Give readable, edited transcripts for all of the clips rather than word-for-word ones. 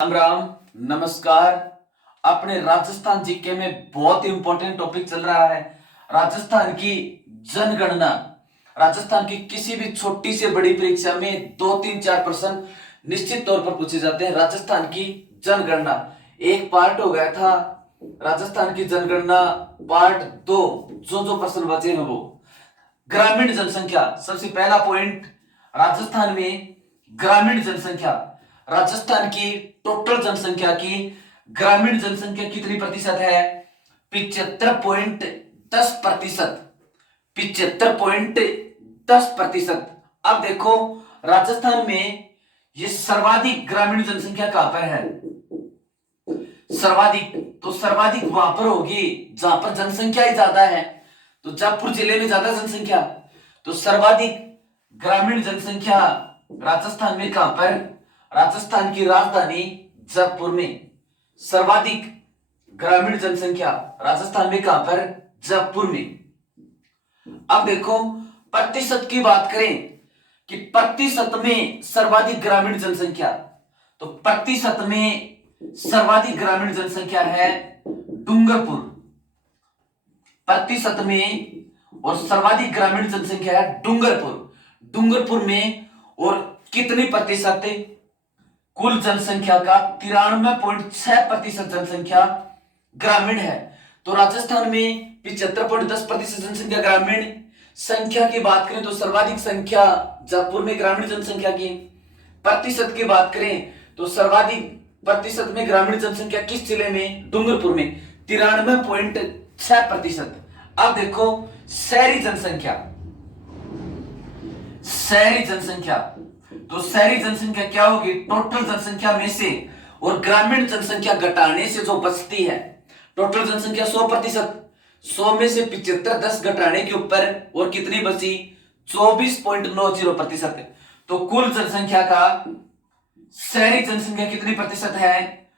राम राम, नमस्कार। अपने राजस्थान जीके में बहुत इंपॉर्टेंट टॉपिक चल रहा है। राजस्थान की जनगणना। राजस्थान की किसी भी छोटी से बड़ी परीक्षा में 2 3 4 प्रश्न निश्चित तौर पर पूछे जाते हैं। राजस्थान की जनगणना एक पार्ट हो गया था। राजस्थान की जनगणना पार्ट 2। जो प्रश्न बचे हैं वो ग्रामीण जनसंख्या। सबसे पहला पॉइंट, राजस्थान में ग्रामीण जनसंख्या। राजस्थान की टोटल जनसंख्या की ग्रामीण जनसंख्या कितनी प्रतिशत है? 75.10%। 75.10%। अब देखो, राजस्थान में ये सर्वाधिक ग्रामीण जनसंख्या कहां पर है? सर्वाधिक तो सर्वाधिक वहां पर होगी जहां पर जनसंख्या ही ज्यादा है। तो जयपुर जिले में ज्यादा जनसंख्या, तो सर्वाधिक ग्रामीण जनसंख्या राजस्थान में कहां पर? राजस्थान की राजधानी जयपुर में। सर्वाधिक ग्रामीण जनसंख्या राजस्थान में कहां पर? जयपुर में। अब देखो, प्रतिशत की बात करें कि प्रतिशत में सर्वाधिक ग्रामीण जनसंख्या, तो प्रतिशत में सर्वाधिक ग्रामीण जनसंख्या है डूंगरपुर। प्रतिशत में और सर्वाधिक ग्रामीण जनसंख्या है डूंगरपुर। डूंगरपुर में और कितनी प्रतिशत? कुल जनसंख्या का 93.6% जनसंख्या ग्रामीण है। तो राजस्थान में 75.10% जनसंख्या ग्रामीण। संख्या की बात करें तो सर्वाधिक संख्या जयपुर में ग्रामीण जनसंख्या की। प्रतिशत की बात करें तो सर्वाधिक प्रतिशत में ग्रामीण जनसंख्या किस जिले में? डूंगरपुर में, 93.6%। अब देखो, शहरी जनसंख्या। शहरी जनसंख्या, तो शहरी जनसंख्या क्या होगी? टोटल जनसंख्या में से और ग्रामीण जनसंख्या घटाने से जो बचती है। टोटल जनसंख्या 100%, 100 में से 75 10 घटाने के ऊपर और कितनी बची? 24.90%। तो कुल जनसंख्या का शहरी जनसंख्या कितनी प्रतिशत है?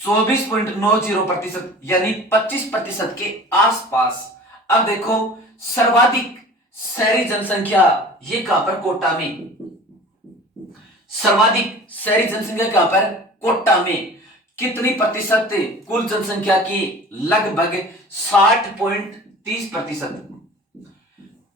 24.90%, यानी 25% के आसपास। अब देखो, सर्वाधिक शहरी जनसंख्या ये कहां पर? कोटा में। सर्वाधिक शहरी जनसंख्या कहां पर? कोटा में। कितनी प्रतिशत? कुल जनसंख्या की लगभग 60.30%।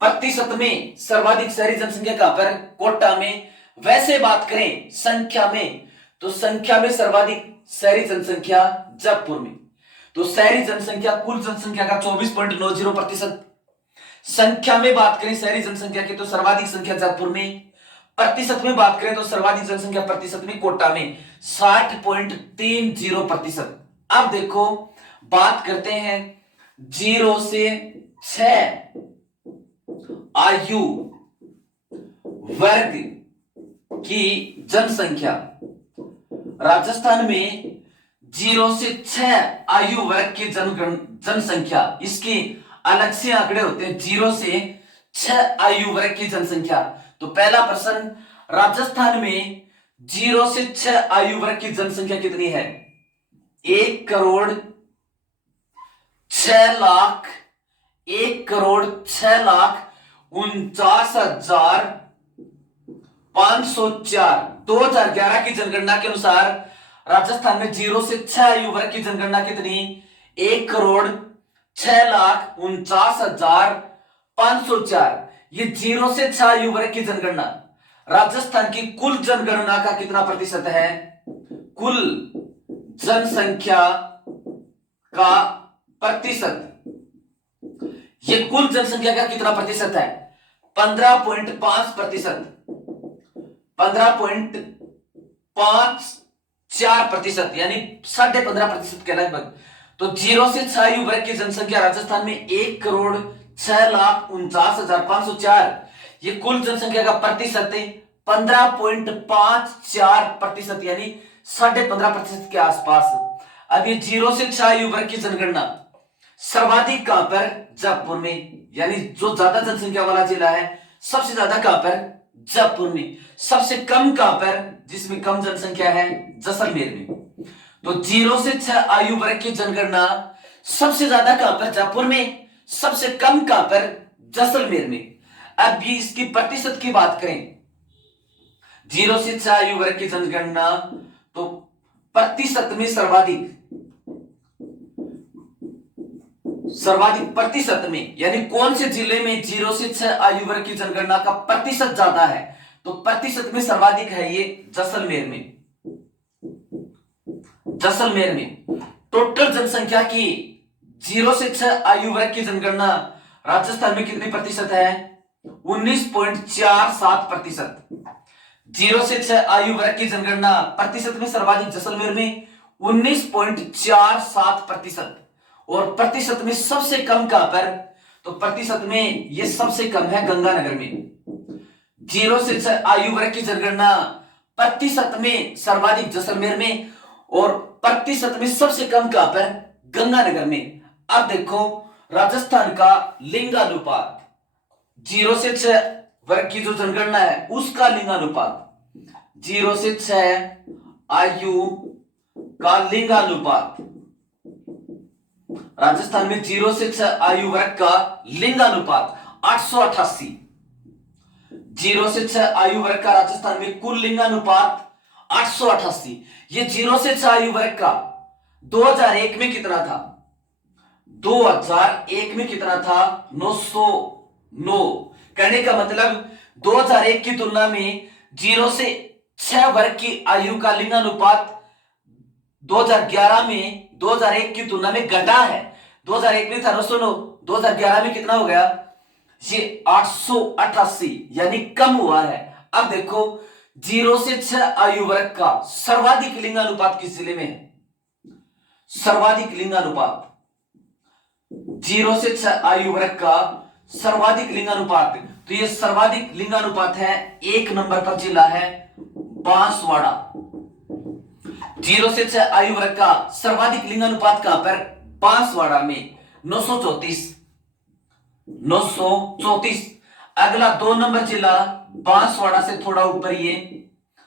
प्रतिशत में सर्वाधिक शहरी जनसंख्या कहां पर? कोटा में। वैसे बात करें संख्या में, तो संख्या में सर्वाधिक शहरी जनसंख्या जयपुर में। तो शहरी जनसंख्या कुल जनसंख्या का 24.90%। संख्या में बात करें शहरी जनसंख्या की तो सर्वाधिक संख्या जयपुर में। प्रतिशत में बात करें तो सर्वाधिक जनसंख्या प्रतिशत में कोटा में 60.30%। अब देखो, बात करते हैं 0 से 6 आयु वर्ग की जनसंख्या। राजस्थान में 0 से 6 आयु वर्ग की जनसंख्या, इसकी अलग से आंकड़े होते हैं। 0 से 6 आयु वर्ग की जनसंख्या। तो पहला प्रश्न, राजस्थान में 0 से 6 आयु वर्ग की जनसंख्या कितनी है? 1,06,00,000 1,49,504। 2011 की जनगणना के अनुसार राजस्थान में 0 से 6 आयु वर्ग की जनगणना कितनी? 1,06,49,504। ये 0 से 6 आयु वर्ग की जनगणना राजस्थान की कुल जनगणना का कितना प्रतिशत है? कुल जनसंख्या का प्रतिशत। ये कुल जनसंख्या का कितना प्रतिशत है? 15.5%। 15.54%, यानी 15.5% के लगभग। तो 0 से 6 आयु वर्ग की जनसंख्या राजस्थान में 1,06,49,504। ये कुल जनसंख्या का प्रतिशत है 15.54%, यानी 15.5% के आसपास। अब ये 0 से 6 आयु वर्ग की जनगणना सर्वाधिक कहां पर? जयपुर में, यानी जो ज्यादा जनसंख्या वाला जिला है सबसे ज्यादा कहां पर? जयपुर में। सबसे कम कहां पर, जिसमें कम जनसंख्या है? जैसलमेर में। तो 0 से 6 आयु वर्ग की जनगणना सबसे ज्यादा कहां पर? जयपुर में। सबसे कम कहां पर? जैसलमेर में। अब भी इसकी प्रतिशत की बात करें, 0 से 6 आयु वर्ग की जनगणना, तो प्रतिशत में सर्वाधिक प्रतिशत में, यानी कौन से जिले में 0 से 6 आयु वर्ग की जनगणना का प्रतिशत ज्यादा है, तो प्रतिशत में सर्वाधिक है ये जैसलमेर में। जैसलमेर में टोटल जनसंख्या की 0 से 6 आयु वर्ग की जनगणना राजस्थान में कितनी प्रतिशत है? 19.47%। 0 से 6 आयु वर्ग की जनगणना प्रतिशत में सर्वाधिक जैसलमेर में 19.47%। और प्रतिशत में सबसे कम कहां पर? तो प्रतिशत में ये सबसे कम है गंगानगर में। 0 से 6 आयु वर्ग की जनगणना प्रतिशत में सर्वाधिक जैसलमेर में और प्रतिशत में सबसे कम कहां पर? गंगानगर में। अब देखो राजस्थान का लिंगानुपात, 0 से 6 वर्ग की जो जनगणना है उसका लिंगानुपात, 0 से 6 आयु का लिंगानुपात, राजस्थान में 0 से 6 आयु वर्ग का लिंगानुपात 888। 0 से 6 आयु वर्ग का राजस्थान में कुल लिंगानुपात 888। ये 0 से 6 आयु वर्ग का 2001 में कितना था? 2001 में कितना था? 909। कहने का मतलब 2001 की तुलना में 0 से 6 वर्ग की आयु का लिंगानुपात 2011 में 2001 की तुलना में घटा है। 2001 में था 909, 2011 में कितना हो गया? ये 888, यानी कम हुआ है। अब देखो 0 से 6 आयु वर्ग का सर्वाधिक लिंगानुपात किस जिले में है? सर्वाधिक लिंगानुपात 0 से 6 आयु वर्ग का सर्वाधिक लिंगानुपात, तो ये सर्वाधिक लिंगानुपात है 1 नंबर पर जिला है बांसवाड़ा। 0 से 6 आयु वर्ग का सर्वाधिक लिंगानुपात कहां पर? बांसवाड़ा में 934। अगला 2 नंबर जिला बांसवाड़ा से थोड़ा ऊपर ये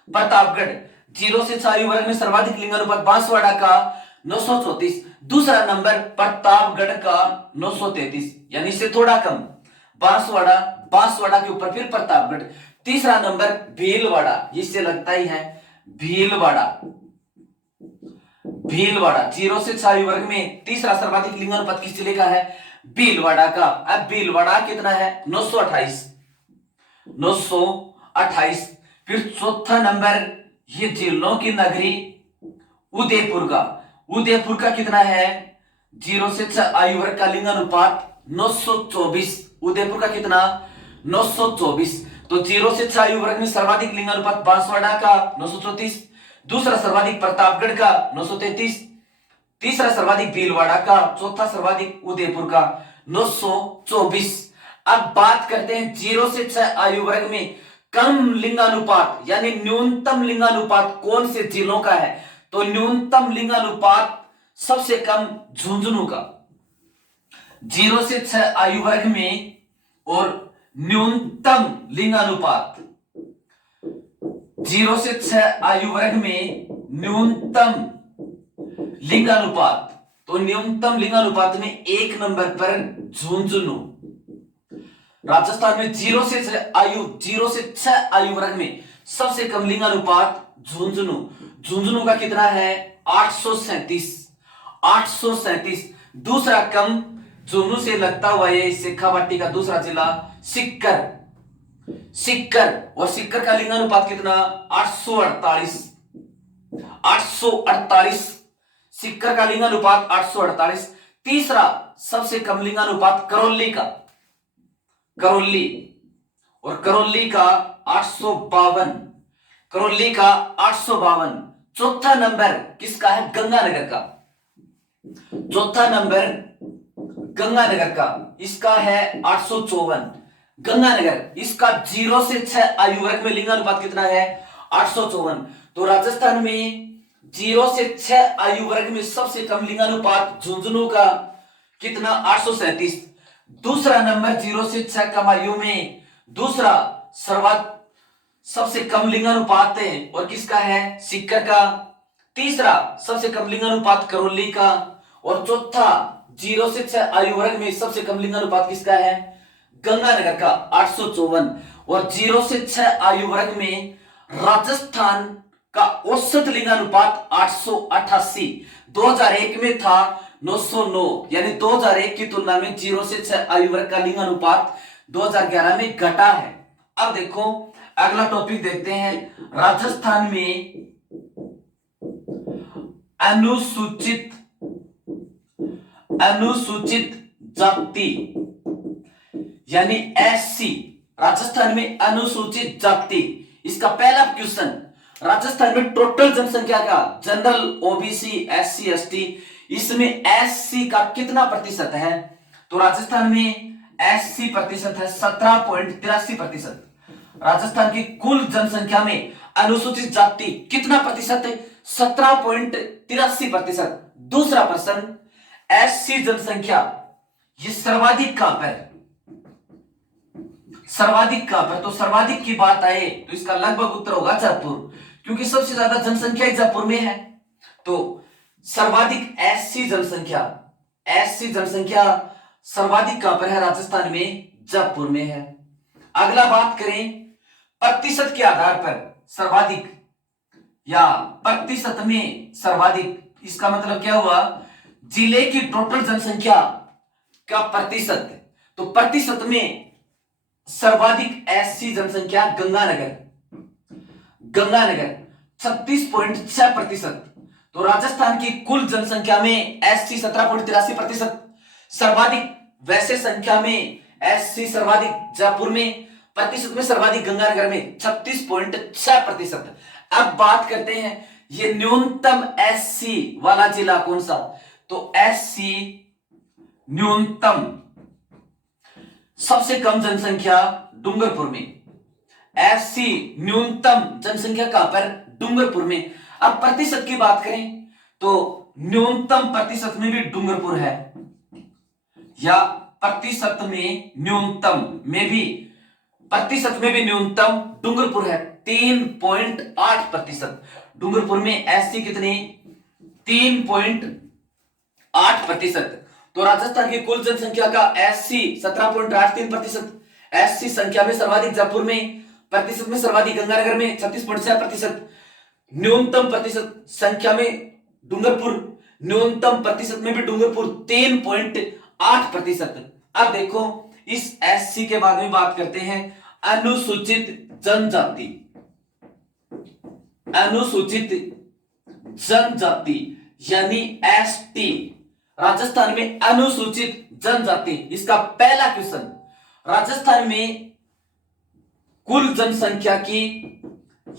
प्रतापगढ़। 0 से 6 आयु वर्ग में सर्वाधिक लिंगानुपात बांसवाड़ा का 934, दूसरा नंबर प्रतापगढ़ का 933, यानी से थोड़ा कम बांसवाड़ा के ऊपर फिर प्रतापगढ़। तीसरा नंबर भीलवाड़ा, इससे लगता ही है भीलवाड़ा। 0 से 6 आयु वर्ग में तीसरा सर्वाधिक लिंगानुपात किस जिले का है? भीलवाड़ा का। अब भीलवाड़ा कितना है? 928। फिर चौथा नंबर ये जिलों की नगरी उदयपुर का कितना है? 0 से 6 आयु वर्ग का लिंगानुपात 924। उदयपुर का कितना? 924। तो 0 से 6 आयु वर्ग में सर्वाधिक लिंगानुपात बांसवाड़ा का 934, दूसरा सर्वाधिक प्रतापगढ़ का 933, तीसरा सर्वाधिक भीलवाड़ा का, चौथा सर्वाधिक उदयपुर का 924। अब बात करते हैं 0 से 6 आयु वर्ग में कम लिंगानुपात यानी न्यूनतम लिंगानुपात कौन से जिलों का है? तो न्यूनतम लिंगानुपात सबसे कम झुंझुनू का। 0 से 6 आयु वर्ग में और न्यूनतम लिंगानुपात 0 से 6 आयु वर्ग में न्यूनतम लिंगानुपात, तो न्यूनतम लिंगानुपात में 1 नंबर पर झुंझुनू। राजस्थान में 0 से 6 आयु वर्ग में सबसे कम लिंगानुपात झुंझुनू का कितना है? 837। दूसरा कम झुंझुनू से लगता हुआ ये शेखावाटी का दूसरा जिला सीकर, और सीकर का लिंगानुपात कितना? 848। सीकर का लिंगानुपात 848। तीसरा सबसे कम लिंगानुपात करौली और करौली का 852। चौथा नंबर किसका है? गंगानगर का। चौथा नंबर गंगानगर का, इसका है 854। गंगानगर, इसका 0 से 6 आयु वर्ग में लिंगानुपात कितना है? 854। तो राजस्थान में 0 से 6 आयु वर्ग में सबसे कम लिंगानुपात झुंझुनू का कितना? 837। दूसरा नंबर 0 से 6 कम आयु में दूसरा सबसे कम लिंगानुपात है और किसका है? सीकर का। तीसरा सबसे कम लिंगानुपात करौली का, और चौथा 0 से 6 आयु वर्ग में सबसे कम लिंगानुपात किसका है? गंगानगर का 854। और 0 से 6 आयु वर्ग में राजस्थान का औसत लिंगानुपात 888, 2001 में था 909, यानी 2001 की तुलना में 0 से 6 आयु वर्ग का लिंगानुपात 2011 में घटा है। अब देखो अगला टॉपिक देखते हैं। राजस्थान में अनुसूचित जाति यानी एससी, राजस्थान में अनुसूचित जाति, इसका पहला क्वेश्चन, राजस्थान में टोटल जनसंख्या का जनरल, ओबीसी, एससी, एसटी, इसमें एससी का कितना प्रतिशत है? तो राजस्थान में एससी प्रतिशत है 17.83%। राजस्थान की कुल जनसंख्या में अनुसूचित जाति कितना प्रतिशत है? 17.83%। दूसरा प्रश्न, एससी जनसंख्या ये सर्वाधिक कहां पर? सर्वाधिक कहां पर? तो सर्वाधिक की बात आए तो इसका लगभग उत्तर होगा जयपुर, क्योंकि सबसे ज्यादा जनसंख्या जयपुर में है। तो सर्वाधिक एससी जनसंख्या सर्वाधिक कहां पर है? राजस्थान में, जयपुर में है। अगला बात करें प्रतिशत के आधार पर सर्वाधिक या प्रतिशत में सर्वाधिक, इसका मतलब क्या हुआ? जिले की टोटल जनसंख्या का प्रतिशत, तो प्रतिशत में सर्वाधिक एससी जनसंख्या गंगानगर 36.6%। तो राजस्थान की कुल जनसंख्या में एससी 17.83%, सर्वाधिक वैसे संख्या में एससी सर्वाधिक जयपुर में, प्रतिशत में सर्वाधिक गंगानगर में 36.6%। अब बात करते हैं ये न्यूनतम एससी वाला जिला कौन सा? तो एससी न्यूनतम सबसे कम जनसंख्या डूंगरपुर में, एससी न्यूनतम जनसंख्या कहां पर? डूंगरपुर में। अब प्रतिशत की बात करें तो न्यूनतम प्रतिशत में भी डूंगरपुर है, या प्रतिशत में भी न्यूनतम डूंगरपुर है 3.8%। डूंगरपुर में एससी कितनी? 3.8%। तो राजस्थान की कुल जनसंख्या का एससी 17.83%, एससी संख्या में सर्वाधिक जयपुर में, प्रतिशत में सर्वाधिक गंगानगर में 36.6%, न्यूनतम प्रतिशत संख्या में डूंगरपुर, न्यूनतम प्रतिशत में भी डूंगरपुर 3.8%। अब देखो इस एससी के बारे में बात करते हैं, अनुसूचित जनजाति यानी एसटी। राजस्थान में अनुसूचित जनजाति, इसका पहला क्वेश्चन, राजस्थान में कुल जनसंख्या की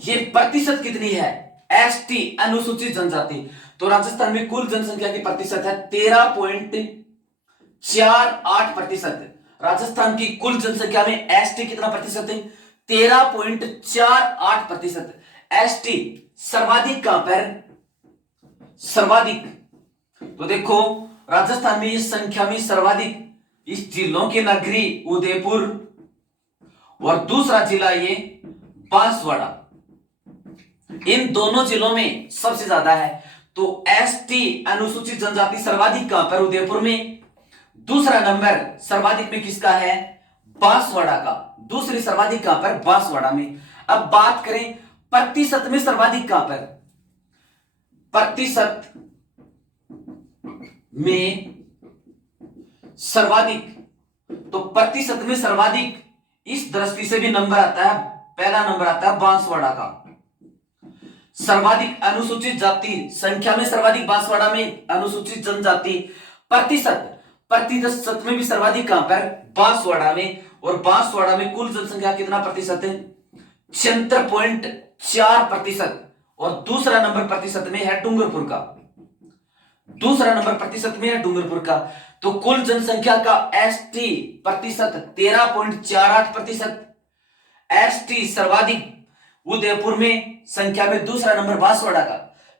ये प्रतिशत कितनी है? एसटी अनुसूचित जनजाति। तो राजस्थान में कुल जनसंख्या की प्रतिशत है 13.48%। राजस्थान की कुल जनसंख्या में एसटी कितना प्रतिशत है? 13.48%। एसटी सर्वाधिक कहां पर? सर्वाधिक, तो देखो राजस्थान में इस संख्या में सर्वाधिक इस जिलों की नगरी उदयपुर, और दूसरा जिला ये बांसवाड़ा, इन दोनों जिलों में सबसे ज्यादा है। तो एसटी अनुसूचित जनजाति सर्वाधिक कहां पर? उदयपुर में। दूसरा नंबर सर्वाधिक में किसका है? बांसवाड़ा का। दूसरी सर्वाधिक कहां पर? बांसवाड़ा में। अब बात करें प्रतिशत में सर्वाधिक कहां पर? प्रतिशत में सर्वाधिक, तो प्रतिशत में सर्वाधिक इस दृष्टि से भी नंबर आता है, पहला नंबर आता है बांसवाड़ा का। सर्वाधिक अनुसूचित जाति संख्या में सर्वाधिक बांसवाड़ा में अनुसूचित जनजाति, प्रतिशत में भी सर्वाधिक कहां पर? बांसवाड़ा में। और बांसवाड़ा में कुल जनसंख्या कितना प्रतिशत है? 76.4%। और दूसरा नंबर प्रतिशत में है डूंगरपुर का, दूसरा नंबर प्रतिशत में है डूंगरपुर का। तो कुल जनसंख्या का एसटी प्रतिशत 13.48%, एसटी सर्वाधिक उदयपुर में, संख्या में दूसरा नंबर बांसवाड़ा का,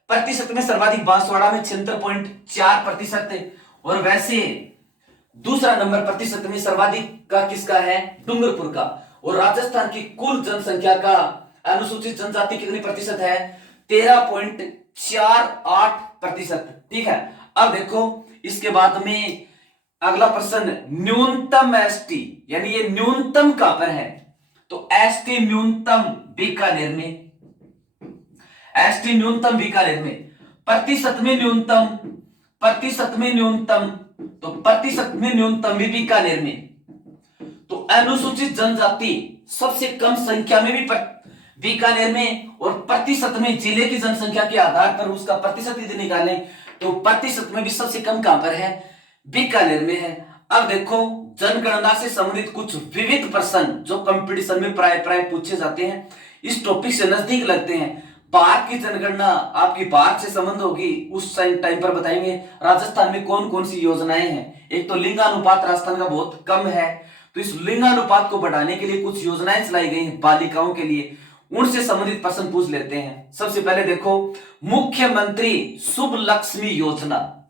प्रतिशत में सर्वाधिक बांसवाड़ा में 76.4% है। और वैसे दूसरा नंबर प्रतिशत में सर्वाधिक का किसका है? डूंगरपुर का। और राजस्थान की कुल जनसंख्या का अनुसूचित जनजाति कितनी प्रतिशत है? 13.48%। ठीक है। अब देखो इसके बाद में अगला प्रश्न, न्यूनतम एसटी यानी ये न्यूनतम कहां पर है? तो एसटी न्यूनतम बीकानेर में, एसटी न्यूनतम बीकानेर में, प्रतिशत में न्यूनतम, तो प्रतिशत में न्यूनतम भी बीकानेर में। तो अनुसूचित जनजाति सबसे कम संख्या में भी बीकानेर में, और प्रतिशत में जिले की जनसंख्या के आधार पर उसका प्रतिशत यदि निकालें तो प्रतिशत में भी सबसे कम कहां पर है, बीकानेर में है। अब देखो जनगणना से संबंधित कुछ विविध प्रश्न जो कंपटीशन में प्राय प्राय पूछे जाते हैं, इस टॉपिक से नजदीक लगते हैं। भारत की जनगणना आपकी भारत से संबंध होगी, उस टाइम पर बताएंगे राजस्थान में कौन कौन सी योजनाएं हैं। एक तो लिंगानुपात राजस्थान का बहुत कम है, तो इस लिंगानुपात को बढ़ाने के लिए कुछ योजनाएं चलाई गई हैं बालिकाओं के लिए, उनसे संबंधित प्रश्न पूछ लेते हैं। सबसे पहले देखो मुख्यमंत्री शुभ लक्ष्मी योजना,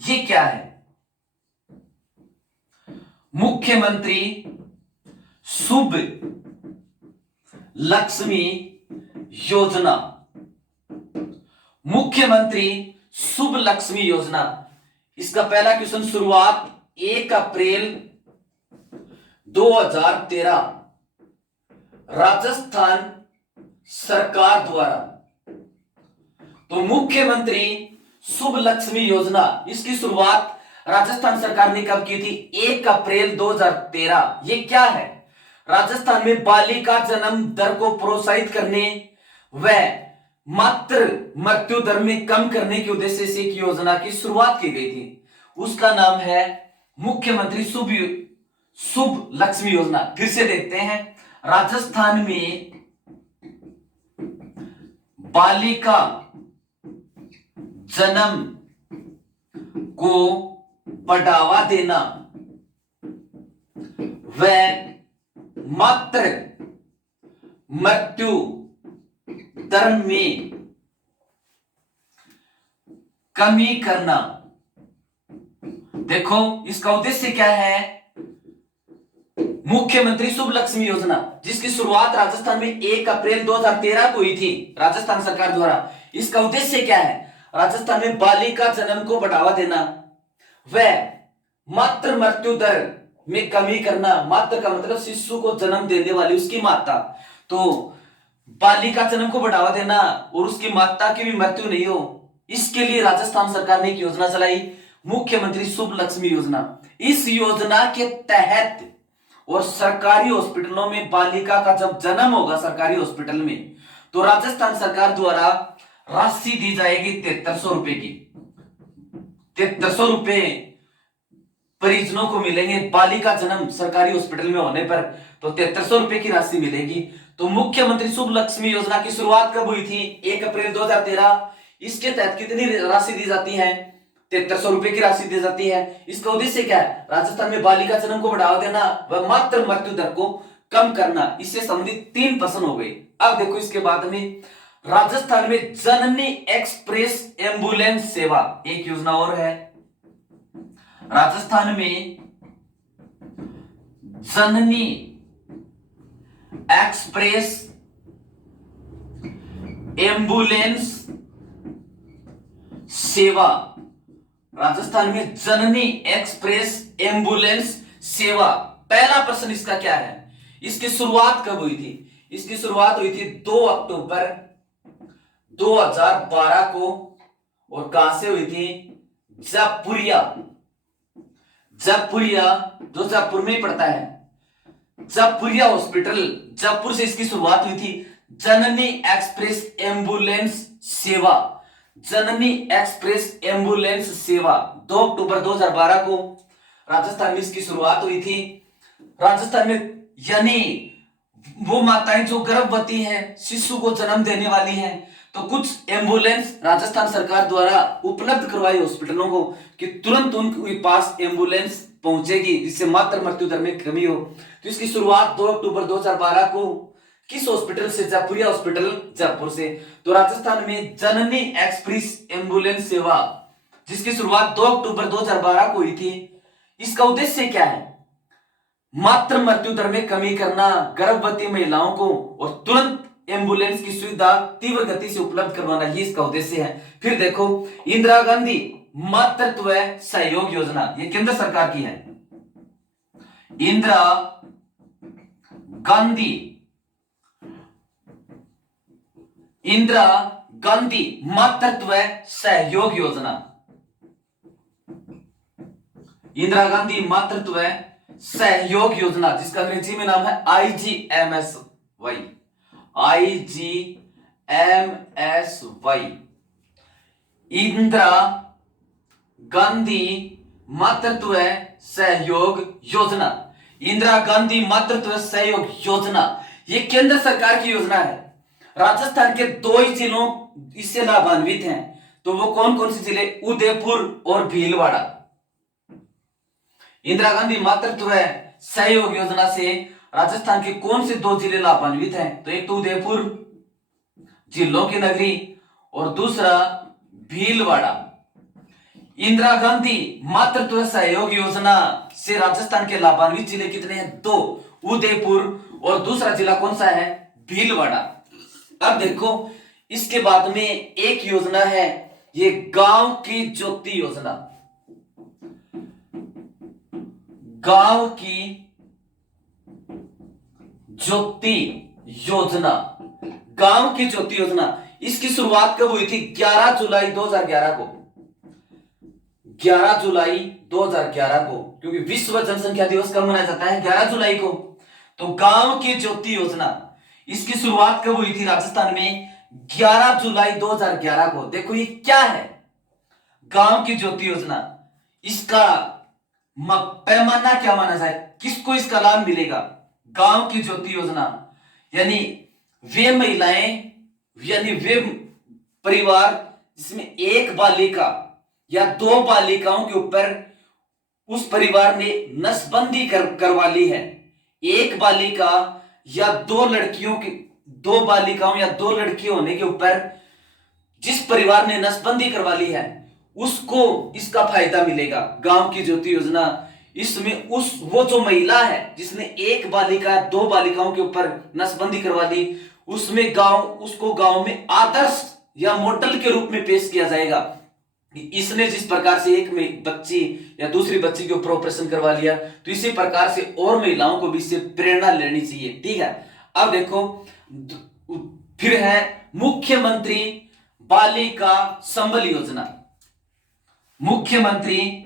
ये क्या है? मुख्यमंत्री शुभ लक्ष्मी योजना, मुख्यमंत्री शुभ लक्ष्मी योजना, इसका पहला क्वेश्चन शुरुआत 1 अप्रैल 2013 राजस्थान सरकार द्वारा। तो मुख्यमंत्री शुभ लक्ष्मी योजना, इसकी शुरुआत राजस्थान सरकार ने कब की थी? 1 अप्रैल 2013। ये क्या है? राजस्थान में बालिका जन्म दर को प्रोत्साहित करने व मातृ मृत्यु दर में कम करने के उद्देश्य से एक योजना की शुरुआत की गई थी, उसका नाम है मुख्यमंत्री शुभ लक्ष्मी योजना। फिर से देखते हैं, राजस्थान में बालिका जन्म को बढ़ावा देना व मातृ मृत्यु दर में कमी करना। देखो इसका उद्देश्य क्या है? मुख्यमंत्री शुभ लक्ष्मी योजना, जिसकी शुरुआत राजस्थान में 1 अप्रैल 2013 को हुई थी राजस्थान सरकार द्वारा। इसका उद्देश्य क्या है? राजस्थान में बालिका जन्म को बढ़ावा देना व मातृ मृत्यु दर में कमी करना। मातृ का मतलब शिशु को जन्म देने वाली उसकी माता, तो बालिका जन्म को बढ़ावा देना और उसकी माता की भी मृत्यु नहीं हो, इसके लिए राजस्थान सरकार ने एक योजना चलाई, मुख्यमंत्री शुभ लक्ष्मी योजना। इस योजना के तहत और सरकारी हॉस्पिटलों में बालिका का जब जन्म होगा सरकारी हॉस्पिटल में, तो राजस्थान सरकार द्वारा राशि दी जाएगी 7300 रुपए की। 7300 रुपए परिजनों को मिलेंगे बालिका जन्म सरकारी हॉस्पिटल में होने पर, तो 7300 रुपए की राशि मिलेगी। तो मुख्यमंत्री शुभ लक्ष्मी योजना की शुरुआत कब हुई थी? 1 अप्रैल 2013। इसके तहत कितनी राशि दी जाती है? 7300 रुपए की राशि दी जाती है। इसका उद्देश्य क्या है? राजस्थान में बालिका जन्म को बढ़ावा देना व मातृ मृत्यु दर को कम करना। इससे संबंधित 3 प्रश्न हो गए। अब देखो इसके बाद में राजस्थान में जननी एक्सप्रेस एम्बुलेंस सेवा, एक योजना और है। राजस्थान में जननी एक्सप्रेस एम्बुलेंस सेवा, राजस्थान में जननी एक्सप्रेस एम्बुलेंस सेवा। पहला प्रश्न इसका क्या है? इसकी शुरुआत कब हुई थी? इसकी शुरुआत हुई थी 2 अक्टूबर 2012 को, और कहां से हुई थी? जयपुरिया जो जयपुर में ही पड़ता है, जयपुरिया हॉस्पिटल, जयपुर से इसकी शुरुआत हुई थी। जननी एक्सप्रेस एम्बुलेंस सेवा, जननी एक्सप्रेस एम्बुलेंस सेवा 2 अक्टूबर 2012 को राजस्थान में इसकी शुरुआत हुई थी। राजस्थान में यानी वो माताएं जो गर्भवती हैं, शिशु को जन्म देने वाली हैं, तो कुछ एम्बुलेंस राजस्थान सरकार द्वारा उपलब्ध करवाई हॉस्पिटलों को कि तुरंत उनके पास एम्बुलेंस पहुंचेगी जिससे मातृ मृत्यु दर में कमी हो। तो इसकी शुरुआत 2 अक्टूबर 2012 को किस हॉस्पिटल से? जयपुरिया हॉस्पिटल, जयपुर से। तो राजस्थान में जननी एक्सप्रेस एम्बुलेंस सेवा जिसकी शुरुआत 2 अक्टूबर 2012 को हुई थी, इसका उद्देश्य क्या है? मातृ मृत्यु दर में कमी करना, गर्भवती महिलाओं को और तुरंत एम्बुलेंस की सुविधा तीव्र गति से उपलब्ध करवाना, ये इसका उद्देश्य है। फिर देखो इंदिरा गांधी मातृत्व सहयोग योजना, ये केंद्र सरकार की है। इंदिरा गांधी मातृत्व सहयोग योजना, इंदिरा गांधी मातृत्व सहयोग योजना, जिसका अंग्रेजी में नाम है IGMSY, IGMSY, इंदिरा गांधी मातृत्व सहयोग योजना। इंदिरा गांधी मातृत्व सहयोग योजना ये केंद्र सरकार की योजना है। राजस्थान के 2 ही जिलों इससे लाभान्वित हैं, तो वो कौन कौन से जिले? उदयपुर और भीलवाड़ा। इंदिरा गांधी मातृत्व सहयोग योजना से राजस्थान के कौन से 2 जिले लाभान्वित हैं? तो एक तो उदयपुर, जिलों की नगरी, और दूसरा भीलवाड़ा। इंदिरा गांधी मातृत्व सहयोग योजना से राजस्थान के लाभान्वित जिले कितने हैं? 2, उदयपुर और दूसरा जिला कौन सा है? भीलवाड़ा। अब देखो इसके बाद में एक योजना है, ये गांव की ज्योति योजना। गांव की ज्योति योजना, गांव की ज्योति योजना, इसकी शुरुआत कब हुई थी? 11 जुलाई 2011 को। 11 जुलाई 2011 को, क्योंकि विश्व जनसंख्या दिवस कब मनाया जाता है? 11 जुलाई को। तो गांव की ज्योति योजना, इसकी शुरुआत कब हुई थी राजस्थान में? 11 जुलाई 2011 को। देखो ये क्या है गांव की ज्योति योजना, इसका पैमाना क्या माना जाए, किसको इसका लाभ मिलेगा? गांव की ज्योति योजना यानी वे महिलाएं, यानी वे परिवार जिसमें एक बालिका या 2 बालिकाओं के ऊपर उस परिवार ने नसबंदी करवा ली है। एक बालिका या 2 लड़कियों की, 2 बालिकाओं या 2 लड़की होने के ऊपर जिस परिवार ने नसबंदी करवा ली है उसको इसका फायदा मिलेगा। गांव की ज्योति योजना, इसमें वो जो महिला है जिसने एक बालिका 2 बालिकाओं के ऊपर नसबंदी करवा ली, उसमें उसको गांव में आदर्श या मॉडल के रूप में पेश किया जाएगा। इसने जिस प्रकार से एक बच्ची या दूसरी बच्ची के ऊपर ऑपरेशन करवा लिया, तो इसी प्रकार से और महिलाओं को भी इससे प्रेरणा लेनी चाहिए। ठीक है, अब देखो फिर है मुख्यमंत्री बालिका संबल योजना। मुख्यमंत्री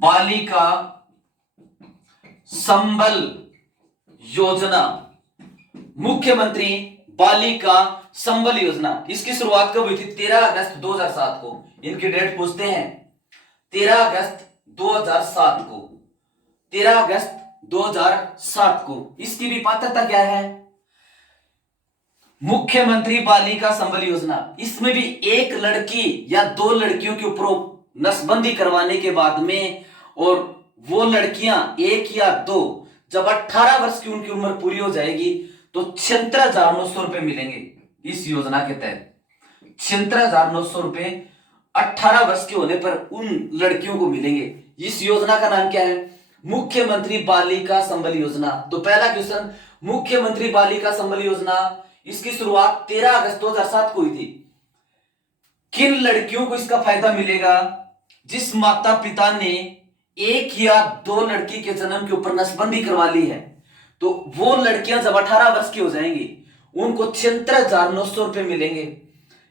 बालिका संबल योजना, मुख्यमंत्री बालिका संबल योजना, इसकी शुरुआत कब हुई थी? 13 अगस्त 2007 को। इनकी डेट पूछते हैं, 13 अगस्त 2007 को, 13 अगस्त 2007 को। इसकी भी पात्रता क्या है? मुख्यमंत्री बालिका संबल योजना, इसमें भी एक लड़की या 2 लड़कियों के ऊपर नसबंदी करवाने के बाद में, और वो लड़कियां 1 या 2, जब 18 वर्ष की उनकी उम्र पूरी हो जाएगी तो 76,900 रुपए मिलेंगे इस योजना के तहत। 76,900 रुपए 18 वर्ष के होने पर उन लड़कियों को मिलेंगे। इस योजना का नाम क्या है? मुख्यमंत्री बालिका संबल योजना। तो पहला क्वेश्चन, मुख्यमंत्री बालिका संबल योजना, इसकी शुरुआत 13 अगस्त 2007 को हुई थी। किन लड़कियों को इसका फायदा मिलेगा? जिस माता पिता ने 1 या 2 लड़की के जन्म के ऊपर नसबंदी करवा ली है, तो वो लड़कियां जब 18 वर्ष की हो जाएंगी उनको 76,900 रुपए मिलेंगे।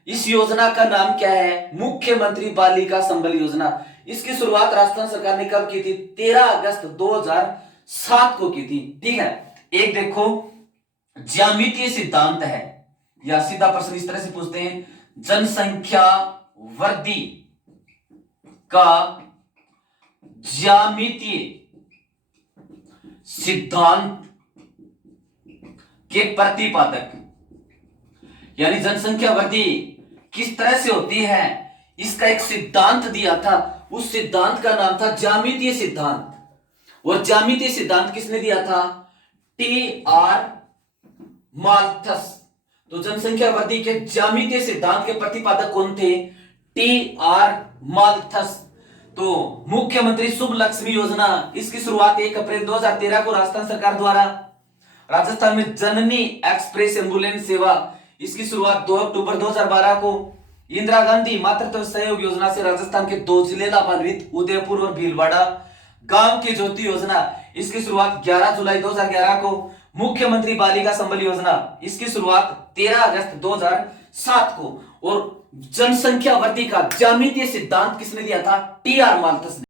इस योजना का नाम क्या है? मुख्यमंत्री बालिका संबल योजना। इसकी शुरुआत राजस्थान सरकार ने कब की थी? 13 अगस्त 2007 को की थी। ठीक है, एक देखो ज्यामितीय सिद्धांत है, या सीधा प्रश्न इस तरह से पूछते हैं, जनसंख्या वृद्धि का ज्यामितीय सिद्धांत के प्रतिपादक, यानी जनसंख्या वृद्धि किस तरह से होती है, इसका एक सिद्धांत दिया था। उस सिद्धांत का नाम था ज्यामितीय सिद्धांत। और ज्यामितीय सिद्धांत किसने दिया था? T.R. माल्थस। तो जनसंख्या वृद्धि के ज्यामितीय सिद्धांत के प्रतिपादक कौन थे? T.R. माल्थस। तो मुख्यमंत्री शुभ लक्ष्मी योजना, इसकी शुरुआत 1 अप्रैल 2013 को राजस्थान सरकार द्वारा। राजस्थान में जननी एक्सप्रेस एम्बुलेंस सेवा, इसकी शुरुआत 2 अक्टूबर 2012 को। इंदिरा गांधी मातृत्व सहयोग योजना से राजस्थान के 2 जिले लाभान्वित, उदयपुर और भीलवाड़ा। गांव की ज्योति योजना, इसकी शुरुआत 11 जुलाई 2011 को। मुख्यमंत्री बालिका संबल योजना, इसकी शुरुआत 13 अगस्त 2007 को, और जनसंख्या वृद्धि का ज्यामितीय सिद्धांत किसने दिया था? टी आर माल्थस ने।